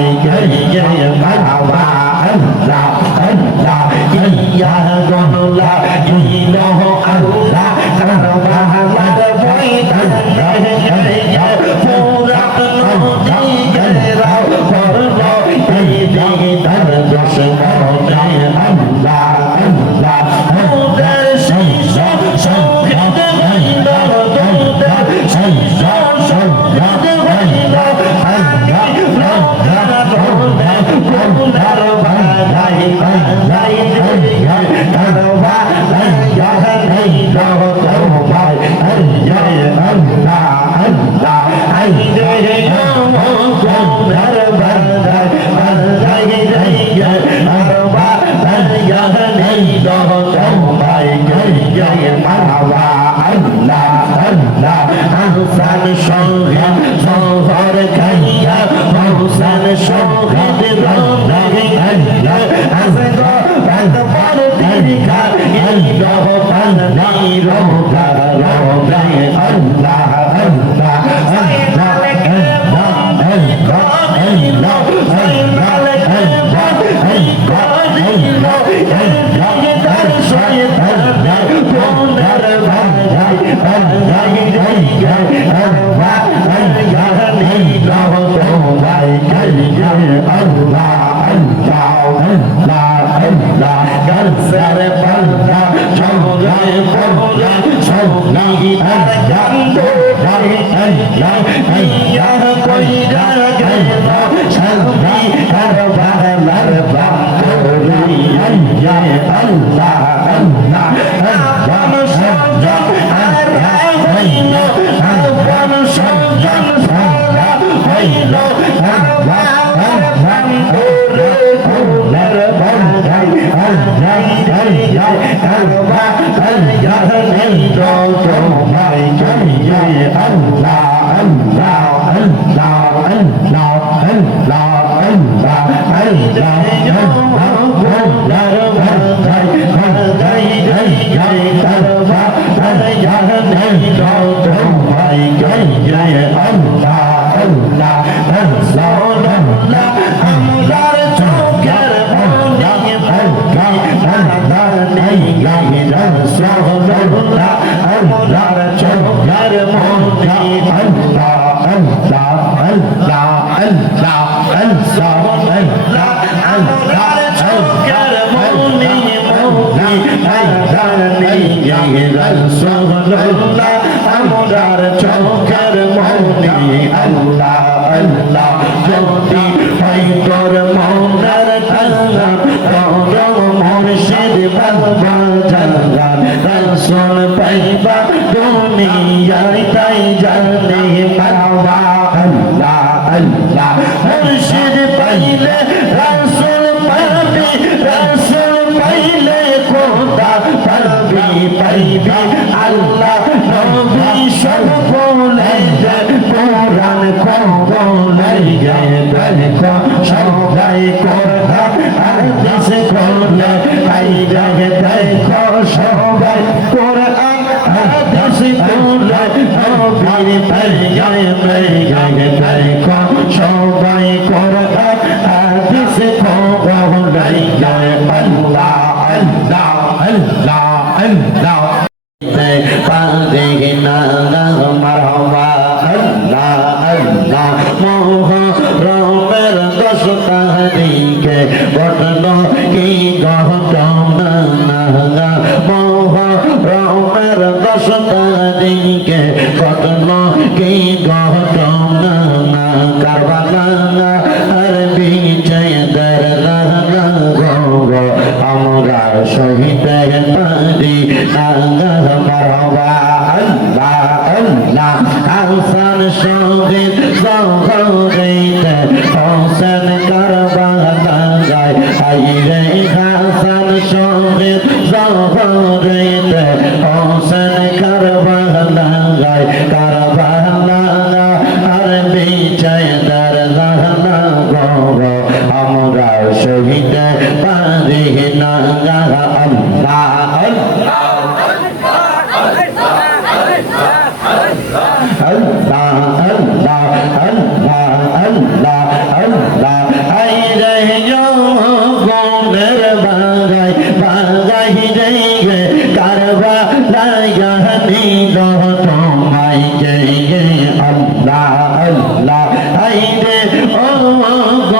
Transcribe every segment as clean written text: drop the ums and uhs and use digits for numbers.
Allah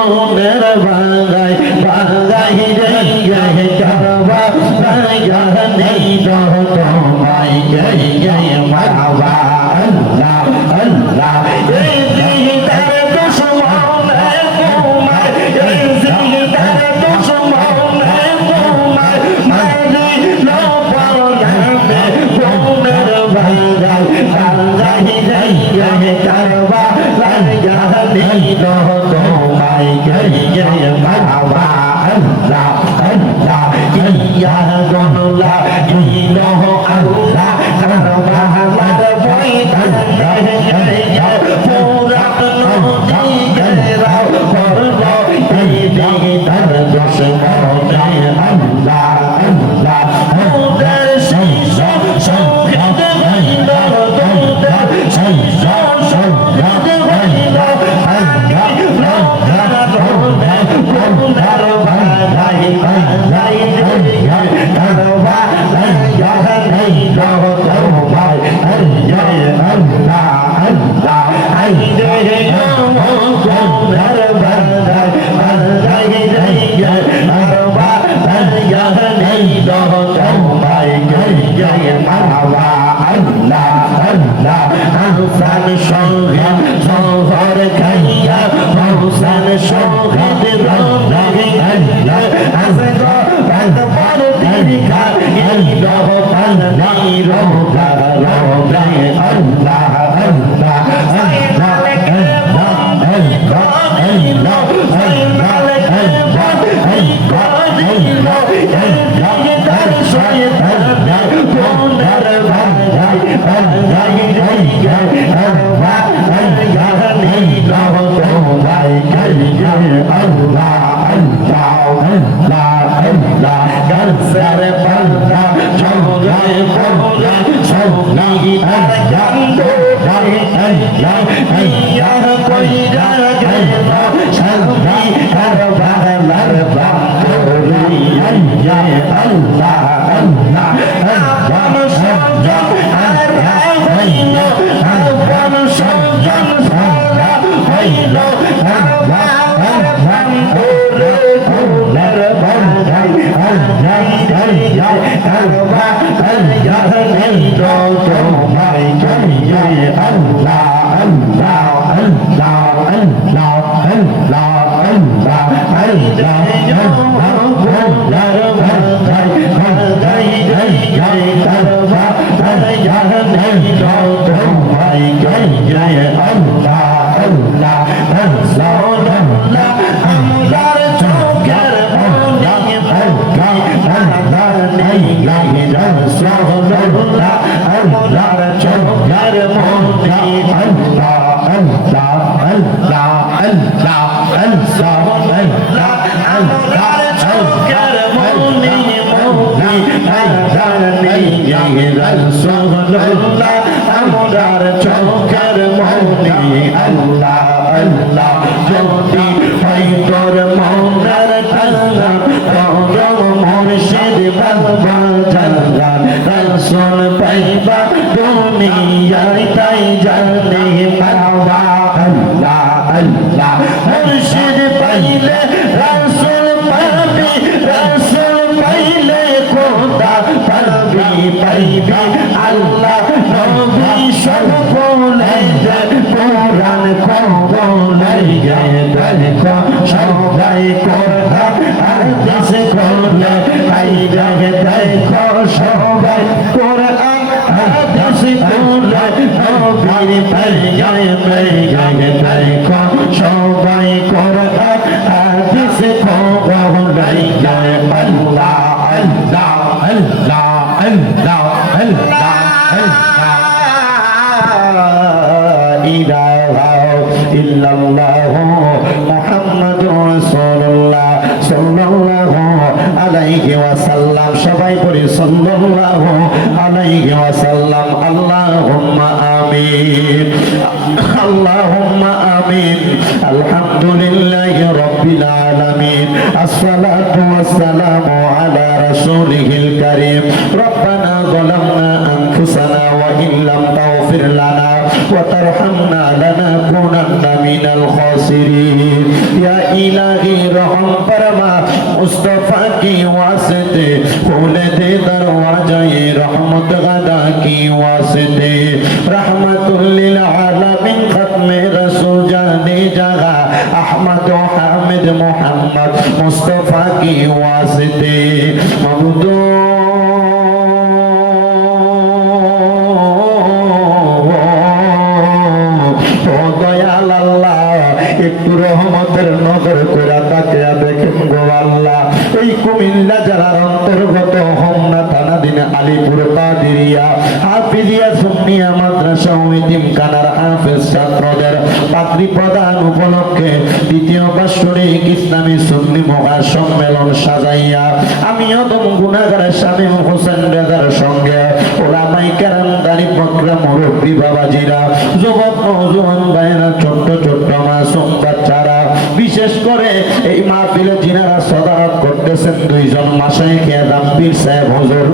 মনের বাগাই বাগাই রে গে কারবা জানি তোমায় গে গে মারহাবা আল্লাহ আল্লাহ এই দিদার দুশমনে তোমায় এই দিদার দুশমনে তোমায় মারি লো পারবে মনের বাগাই বাগাই রে গে কারবা জানি তোমায় গে গে মারহাবা আল্লাহ আল্লাহ ইয়া গনলা ইলাহ আল্লাহ কারবালার বৈদান পুরাত নদী গেরাও করলো এই দিদার দুশমনে আল্লাহ আল্লাহ ওদের শীষ শহীদ হইল তোদের শীষ শহীদ হইল আল্লাহ রোনার বাধাই বাধাই কারবা জাহানাই তোমায় আল্লাহ আল্লাহ আল্লাহ আইরে রোনার বাধাই বাধাই কারবা জাহানাই তোমায় জয় মারহাবা আল্লাহ আল্লাহ আহসান শহীদ শহর খাইয়া আহসান শহীদ রোনাই আল্লাহ আসগো বাদ দিখা ইলাহ পানি রোগা রোগাই আল্লাহ আল্লাহ আল্লাহ الصلاة والسلام على رسوله الكريم ربنا ظلمنا أنفسنا أنفسنا وإن لم تغفر لنا وترحمنا لنكونن من الخاسرين يا إلهي रहम फरमा मुस्तफा की वास्ते खोले दे दरवाज़े रहमत गदा की वास्ते रहमतुल लिल आलमीन खत्मे रसूल जाने जगह अहमद हामिद मोहम्मद मुस्तफा की वास्ते ममदू একটু রহমতের নজর করে তাকিয়া দেখেন গো আল্লাহ এই কুমিল্লা জেলার অন্তর্গত হোমনা থানাধীন আলীপুর কাদিরিয়া হাফিজিয়া সুন্নিয়া মাদ্রাসা ও এতিমখানার হাফেজ ছাত্রদের পাগড়ি প্রদান উপলক্ষে দ্বিতীয় বাৎসরিক ইসলামী সুন্নি মহাসম্মেলন সাজাইয়া আমি অদম গুনাহগার শামীম হোসেন রেজার সঙ্গে ওলামায়ে কেরাম দাড়ি বকরা মুরব্বী বাবাজিরা যুবক নওজোয়ান ভাইরা ছোট্ট ছোট্ট মাসুম বাচ্চারা বিশেষ করে এই মাহফিলে যিনারা সদারত করতেছেন দুইজন মাশায়েখ আযম পীর সাহেব হুজুর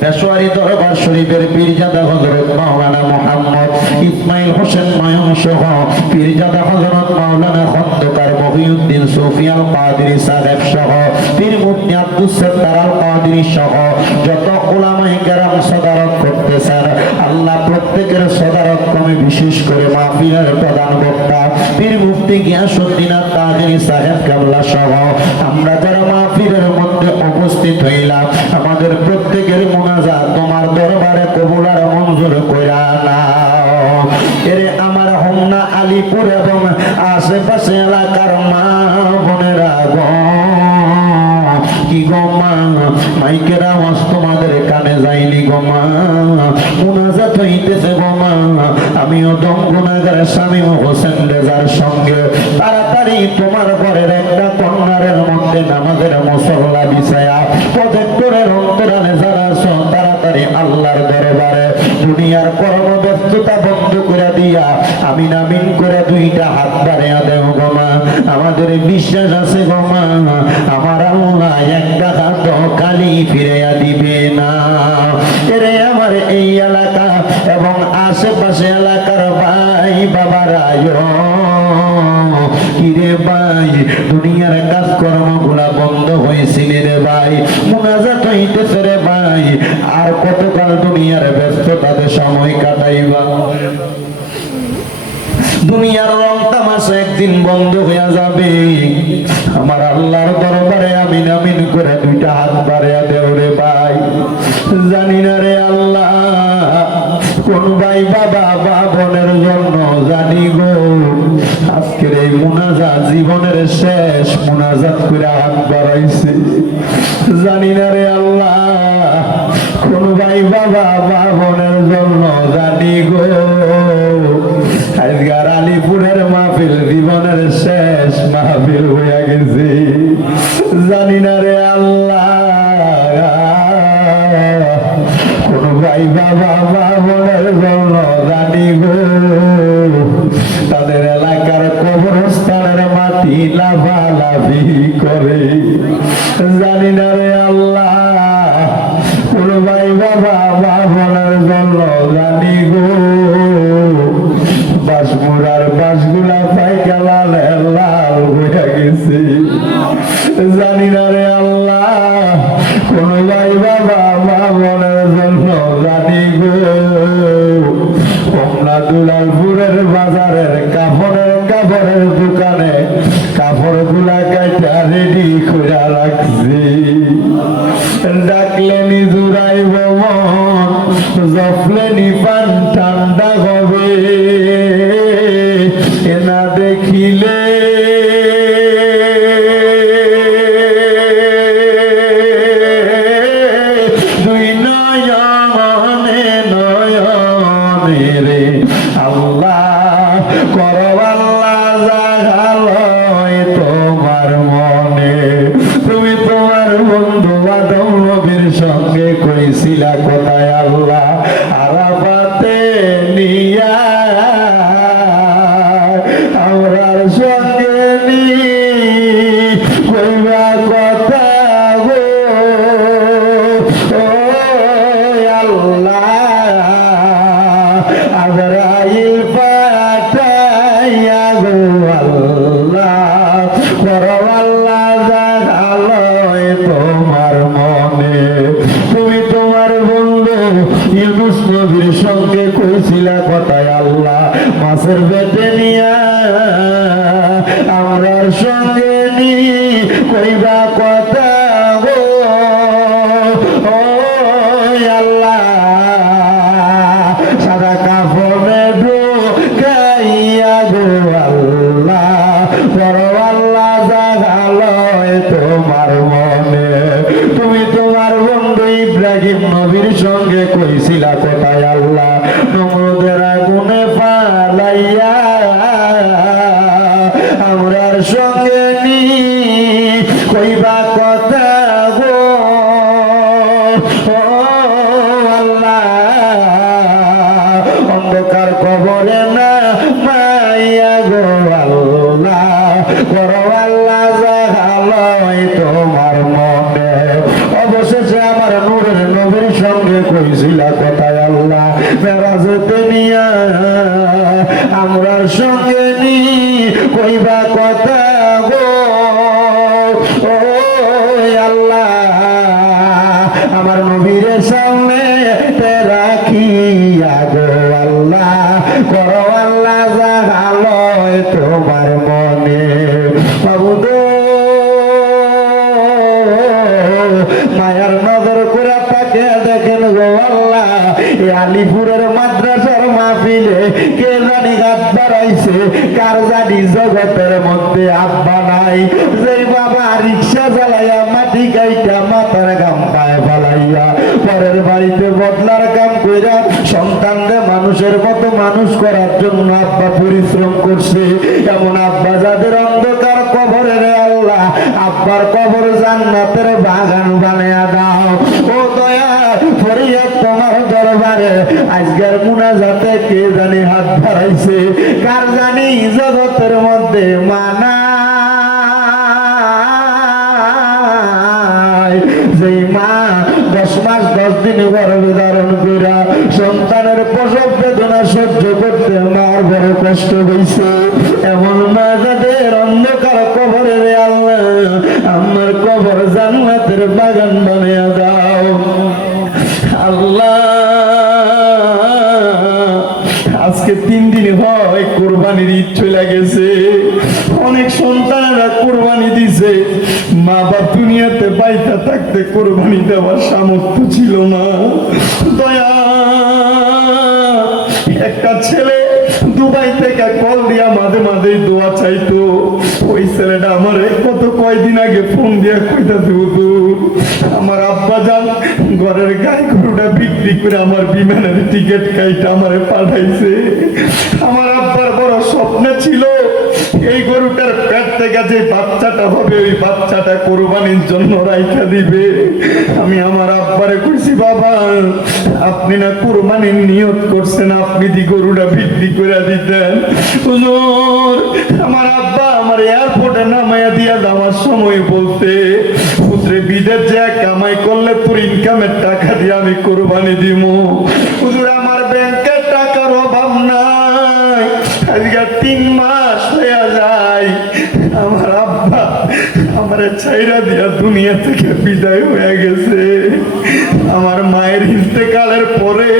পেশোয়ারি দরবার শরীফের পীরজাদা হযরত মাওলানা মুহাম্মদ ইসমাইল হোসেন নয়ন সহ পীরজাদা হযরত মাওলানা খন্দকার মহিউদ্দিন সুফিয়াল কাদেরী সাহেব সহ পীর মুফতি আব্দুস সত্তার আল কাদেরী সহ যত উলামায়ে কেরাম সদারত করতেছেন আল্লাহ প্রত্যেকের সদারত কমে বিশেষ করে মাহফিলের প্রধান বক্তা পীর মুফতি গিয়াসউদ্দিন আত-তাহেরী সাহেব কেবলা সহ আমরা যারা মাহফিলের মধ্যে উপস্থিত হইলাম আমাদের প্রত্যেকের মুনাজাত তোমার দরবারে কবুল আর মঞ্জুর কইরা নাও এরে আমার হোমনা আলীপুর এবং আশেপাশে এলাকার মা বোনেরা গো কি গো মা মাইকের আওয়াজ তোমাদের কানে যায়নি গো মা মুনাজাত হইতেছে গো মা আমিও দম গুনাহগার শামীম হোসেন রেজার সঙ্গে তাড়াতাড়ি তোমার ঘরের একটা কর্নারের মধ্যে নামাজের মুসল্লা বিছায়া প্রজেক্টরের অন্তরালে যারা আছো তাড়াতাড়ি আল্লাহর দরবারে দুনিয়ার কর্মব্যস্ততা বন্ধ করে দিয়া আমিন আমিন করে দুইটা হাত বাড়িয়া দেও গো মা আমাদের বিশ্বাস আছে গো মা আমার আল্লাহ একটা হাত খালি ফিরাইয়া দিবে না এরে আমার এই এলাকা এবং আশেপাশে এলাকার ভাই বাবারা কিরে ভাই দুনিয়ার কাজকর্মগুলা বন্ধ হয়েছিল রে ভাই মুনাজাত হইতেছে রে ভাই আর কতকাল দুনিয়ার ব্যস্ততাতে সময় কাটাইবা দুনিয়ার রং তামাশা একদিন বন্ধ হয়ে যাবে আমার আল্লাহর দরবারে আমিন আমিন করে দুইটা হাত বাড়িয়ে দেও রে ভাই জানি না রে আল্লাহ কোন ভাই বাবা বা বোনের জন্য জানি গো আজকের এই মুনাজাত জীবনের শেষ মুনাজাত করে হাত বাড়াইছে জানি না রে আল্লাহ কোন ভাই বাবা বা বোনের জন্য জানি গো আজকার আলীপুরের মাহফিল জীবনের শেষ মাহফিল হয়ে গেছে জানি না রে আল্লাহ কোন ভাই বাবা বা বোনের জন্য জানি গো তাদের এলাকার কবরস্থানের মাটি লাফালাফি করে জানি না রে আল্লাহ কোন ভাই বাবা বা বোনের জন্য জানি গো বাসমুরার বাসগুলা পাইকা লাল লাল হয়ে গেছে জানি না রে আল্লাহ কোন ভাই বাবা মা বোনের জন্য জানি গো কমলা দুলালপুরের বাজারের কাপড়ের দোকানে কাপড় গুলা কাটা রেডি করে রাখছি ডাকলেনি জুড়াইব মন জফলেনি পান ঠান্ডা হবে না দেখিলে দুই নয়নে নয়নে রে আল্লাহ করো আল্লাহ জাগালয় তোমার মনে তুমি তোমার বন্ধু আদম নবীর সঙ্গে কইছিলা কোথায় আল্লাহ আরাফাতে নিয়া আমরার সঙ্গে আমরার সঙ্গে নি কইবা কথা গো ও আল্লাহ সাদা কাফনে ঢুকাইয়া গো আল্লাহ বড় আল্লাহ জাগালয় তোমার মনে তুমি তোমার বন্ধু ইব্রাহিম নবীর সঙ্গে কইছিলা কোথায় আল্লাহ নমরুদের আগুনে ফালাইয়া আমরার সঙ্গে নি কইবা কথা গো ও আল্লাহ অন্ধকার কবরে না মাইয়া গো আল্লাহ করো আল্লাহ জাগালয় তোমার মনে অবশেষে আমার নূরের নবীর সঙ্গে কইছিলা কোথায় আল্লাহ মেরাজতে নিয়া আমরার সঙ্গে নি কইবা কথা গো ও আল্লাহ আমার নবীর সামনে রাখিয়া গো আল্লাহ করো আল্লাহ জাগালয় তোমার মনে বাবুদ মায়ার নজর করে তাকে দেখেন গো আল্লাহ এই আলিপুরের মাদ্রাসার মাহফিলে কে জানি হাত বাড়াইছে কার জানি জগতের মধ্যে আব্বা নাই যে বাবা রিক্সা চালাইয়া মাটি গাইটা মাথার গাম পায়ে ফালাইয়া পরের বাড়িতে বদলার কাম কইরা সন্তানদের মানুষের মতো মানুষ করার জন্য আব্বা পরিশ্রম করছে এমন আব্বা যাদের অন্ধকার কবরে রে আল্লাহ আব্বার কবর জান্নাতের বাগান বানায়া দাও ও দয়া ফরিয়াদ তোমার দরবারে আজকের মুনাজাতে কে জানি হাত বাড়াইছে কার জানি জগতের মধ্যে মানা যেই মা 10 মাস 10 দিন গর্ভে ধারণ কইরা সন্তানের প্রসব বেদনা সহ্য করতে মার বড় কষ্ট হইছে এমন মা যাদের অন্ধকার কবরে রে আল্লাহ আমার কবর জান্নাতের বাগান বানিয়ে দাও আল্লাহ আজকে 3 দিন হয় কুরবানির ঈদ চলে গেছে অনেক সন্তানেরা কুরবানি দিছে মা বাপ দুনিয়াতে বাইতা থাকতে কুরবানি দেওয়ার সামর্থ্য ছিল না দয়া একটা ছেলে দুবাই থেকে কল দিয়া মাঝে মাঝে দোয়া চাইতো ওই ছেলেটা আমার কত কয়দিন আগে ফোন দিয়া কইতাছে হুজুর আমার আব্বা জান ঘরের গাই গরুটা বিক্রি করে আমার বিমানের টিকিট কাইটা আমারে পাঠাইছে আমার আব্বার বড় স্বপ্ন ছিল এই গরুটার পেট থেকে যে বাচ্চাটা হবে ওই বাচ্চাটা কোরবানির জন্য রাইখা দিবে আমি আমার আব্বারে কইছি বাবা আপনি না কোরবানির নিয়ত করছেন আপনি দি গরুটা বিক্রি করে দিতেন হুজুর আমার আব্বা আমার এয়ারপোর্টে নামাইয়া দিয়া যাওয়ার সময় বলতে পুত্রে বিদেশ যে কামাই করলে তোর ইনকামের টাকা দিয়ে আমি কোরবানি দিব হুজুর আমার ব্যাংকের টাকার অভাব নাই আজকে 3 মাস হয়ে যায় আমার আব্বা আমার ছাইরা দিয়া দুনিয়া থেকে বিদায় হয়ে গেছে আমার মায়ের ইন্তেকালের পরে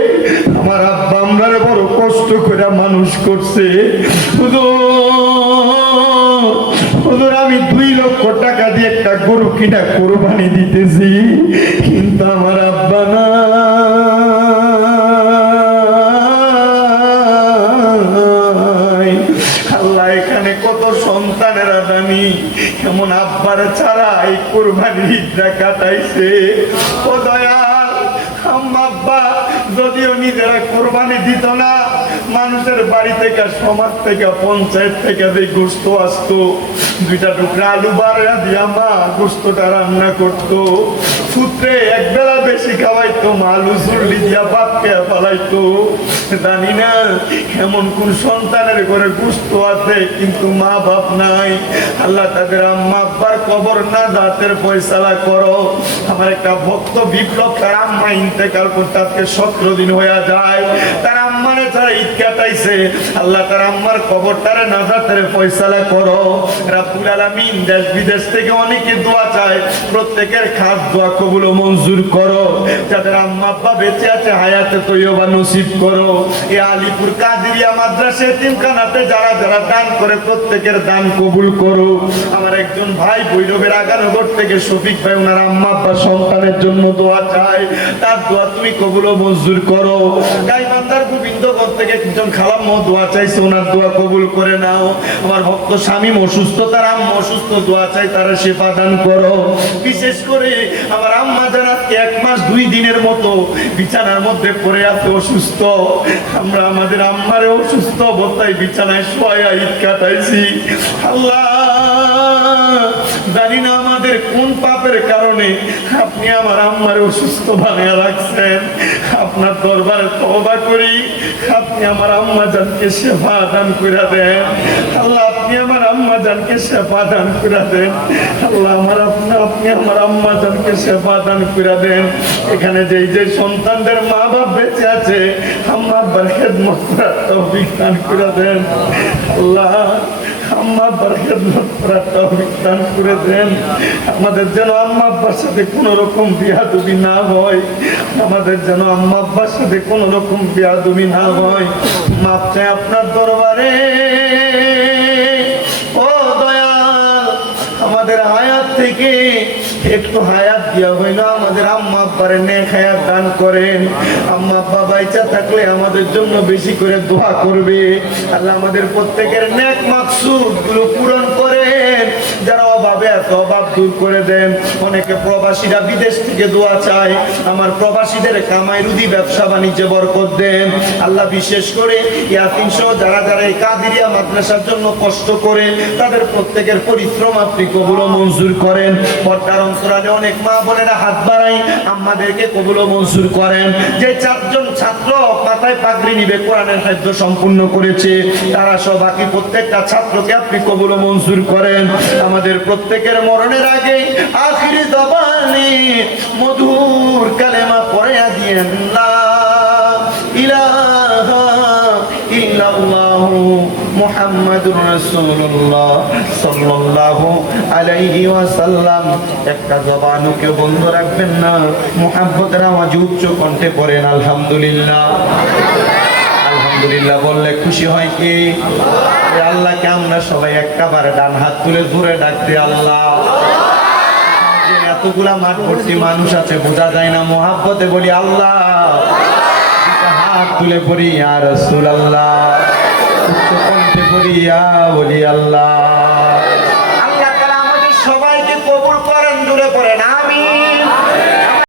আমার আব্বা আমার বড় কষ্ট করে মানুষ করছে হুজুর আমি 2 লক্ষ টাকা দিয়ে একটা গরু কিনা কোরবানি দিতেছি কিন্তু আমার আব্বা না আল্লাহ এখানে কত সন্তানেরা জানি এমন আব্বার ছাড়া এই কোরবানির ঈদটা কাটাইছে ও দয়াল আম্মা যদিও নিজেরা কোরবানি দিত না মানুষের বাড়ি থেকে সমাজ থেকে পঞ্চায়েত থেকে যে গোস্ত আসতো 2টা টুকরা আলু বাড়া দিয়া মা গোস্তটা রান্না করতো সূত্রে একবেলা বেশি খাওয়াইতো মা আলু চুল্লি দিয়া ভাত খেয়ে ফেলাইতো জানি না এমন কোন সন্তানের ঘরে গোস্ত আছে কিন্তু মা বাপ নাই আল্লাহ তাদের আম্মা আব্বার কবর না জাতের ফয়সালা করো আমার একটা ভক্ত বিপ্লব তার আম্মা ইন্তেকাল করতে আজকে 17 দিন হয়ে যায় তার আম্মারে যারা ঈদ কাটাইছে আল্লাহ তার আম্মার কবরটারে নাজাতের ফয়সালা করো রাব্বুল আলামিন। দেশ বিদেশ থেকে অনেকে দোয়া চায়, প্রত্যেকের খাস দোয়া কবুল ও মঞ্জুর করো। যাদের আম্মা আব্বা বেঁচে আছে হায়াতে তৈয়বা নসিব করো। এই আলিপুর কাদেরিয়া মাদ্রাসা এতিমখানাতে যারা যারা দান করে প্রত্যেকের দান কবুল করো। আমার একজন ভাই ভৈরবের আগানগর থেকে শফিক ভাই, ওনার আম্মা আব্বা সন্তানের জন্য দোয়া চায়, তার দোয়া তুমি কবুল ও মঞ্জুর করো। গাইবান্ধার গোবিন্দগঞ্জ থেকে একজন খালাম্মা দোয়া চাইছে, ওনার দোয়া কবুল করে নাও। আমার ভক্ত স্বামী অসুস্থ, তার আম্মা অসুস্থ, দোয়া চাই তারা সেবা দান করো। বিশেষ করে আমার আম্মা যারা 1 মাস 2 দিনের মতো বিছানার মধ্যে পড়ে আছে অসুস্থ, আমরা আমাদের আম্মারে অসুস্থ অবস্থায় বিছানায় শোয়া ঈদ কাটাইছি। আল্লাহ জানি না আমাদের কোন পাপের কারণে আপনি আমার আম্মারে অসুস্থ বানিয়ে রাখছেন। আপনার দরবারে তওবা করি, আপনি আমার আম্মা জানকে সেবা দান করে দেন। আল্লাহ আপনি আমার আম্মা জানকে সেবা দান করে দেন। আল্লাহ আপনি আমার আম্মা জানকে সেবা দান করে দেন। এখানে যে সন্তানদের মা বাপ বেঁচে আছে আম্মা আব্বার খেদমত করার তৌফিক দান করে দেন। আল্লাহ আম্মা আব্বার খেদমত করার তৌফিক দান করে দেন। আমাদের যেন আম্মা আব্বার সাথে কোনো রকম বিয়াদবি না হয়, আমাদের যেন আম্মা আব্বার সাথে কোনো রকম বিয়াদবি না হয়। মাপ চাই আপনার দরবারে। ও দয়াল, আমাদের হায়াত থেকে একটু হায়াত দিয়া হইলো আমাদের আম্মা আব্বারে নেক হায়াত দান করেন। আম্মা আব্বা বাইচা থাকলে আমাদের জন্য বেশি করে দোয়া করবে। আল্লাহ আমাদের প্রত্যেকের নেক মাকসুদ গুলো পূরণ করেন। যারা অভাবে আছে অভাব দূর করে দেন। অনেকে প্রবাসীরা বিদেশ থেকে দোয়া চায়, আমার প্রবাসীদের কামাই রুদি ব্যবসা বাণিজ্যে বরকত দেন। আল্লাহ বিশেষ করে ইয়াতিম সহ যারা যারা এই কাদেরিয়া মাদ্রাসার জন্য কষ্ট করে তাদের প্রত্যেকের পরিশ্রম আপনি কবুল ও মঞ্জুর করেন। পর্দার অন্তরালে অনেক মা বোনেরা হাত বাড়াই, আমাদেরকে কবুল ও মঞ্জুর করেন। যে 4 জন ছাত্র মাথায় পাগড়ি নিবে কোরআনের হাফেজ সম্পূর্ণ করেছে, তারা সব বাকি প্রত্যেকটা ছাত্রকে আপনি কবুল ও মঞ্জুর করেন। আমাদের প্রত্যেকের মরণের আগে আখিরি জবানে মধুর কালেমা পড়ে দিয়েন লা ইলাহা ইল্লাল্লাহু মুহাম্মাদুর রাসূলুল্লাহ সাল্লাল্লাহু আলাইহি ওয়াসাল্লাম। একটা জবানকে বন্ধ রাখবেন না, মুহাব্বতের আওয়াজ উচ্চ কণ্ঠে পড়েন আলহামদুলিল্লাহ। আলহামদুলিল্লাহ বললে খুশি হয় কি? আল্লাহকে আমরা সবাই একবারে ডান হাত তুলে জোরে ডাকতে আল্লাহ। এতগুলা মাঠ ভর্তি মানুষ আছে বোঝা যায় না, মুহাব্বতে বলি আল্লাহ। হাত তুলে পড়ি ইয়া রাসূলুল্লাহ, উচ্চ কণ্ঠে পড়ি ইয়া বলি আল্লাহ। আল্লাহ তাআলা আমাদের সবাইকে কবুল করেন, জোরে পড়েন।